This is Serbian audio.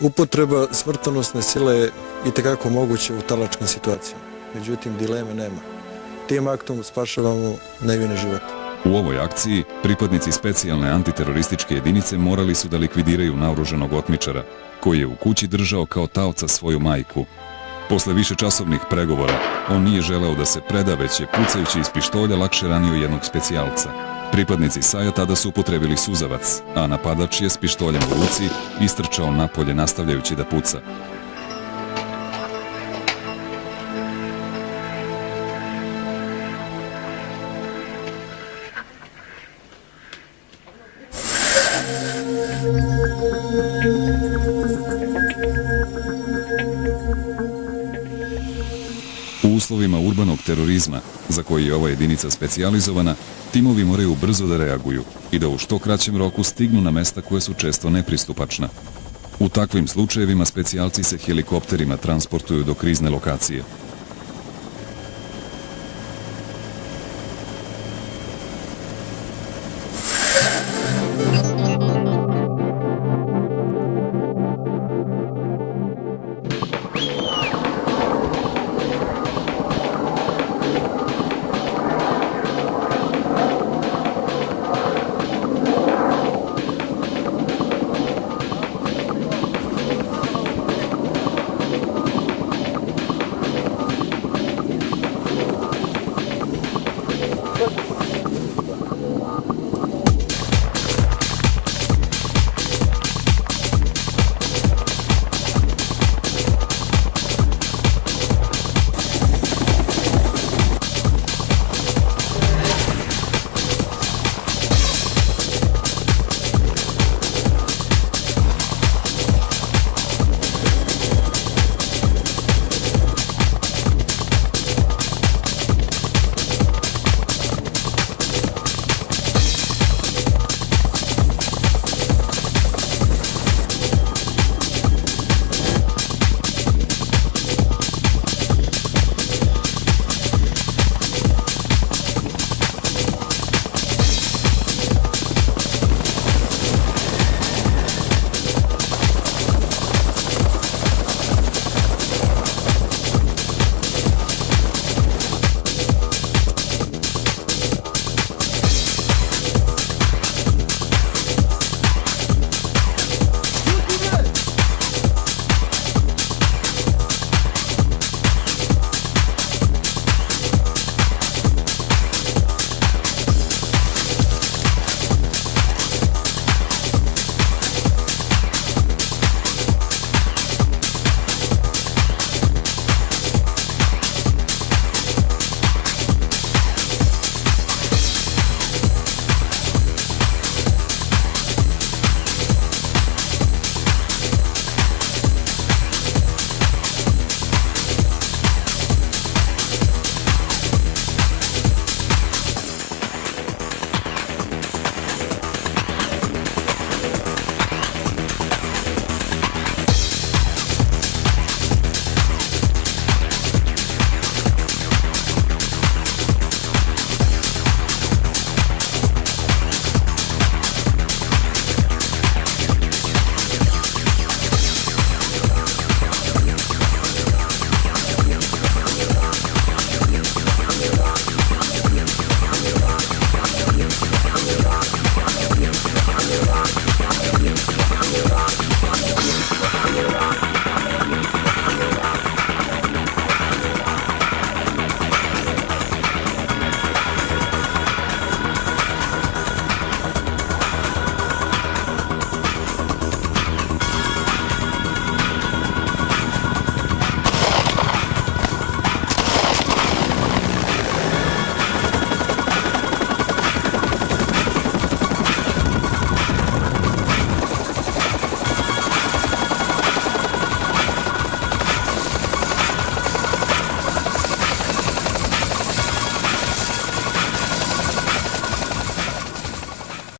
Upotreba smrtonosne sile je itekako moguća u talačkim situacijama. Međutim, dileme nema. Tim aktom spašavamo nevine živote. U ovoj akciji pripadnici specijalne antiterorističke jedinice morali su da likvidiraju naoružanog otmičara, koji je u kući držao kao taoca svoju majku. Posle višečasovnih pregovora, on nije želeo da se preda, već je pucajući iz pištolja lakše ranio jednog specijalca. Pripadnici SAJ-a tada su upotrebili suzavac, a napadač je s pištoljem u ruci istrčao napolje nastavljajući da puca. U uslovima urbanog terorizma, za koji je ova jedinica specijalizovana, timovi moraju brzo da reaguju i da u što kraćem roku stignu na mesta koje su često nepristupačna. U takvim slučajevima specijalci se helikopterima transportuju do krizne lokacije.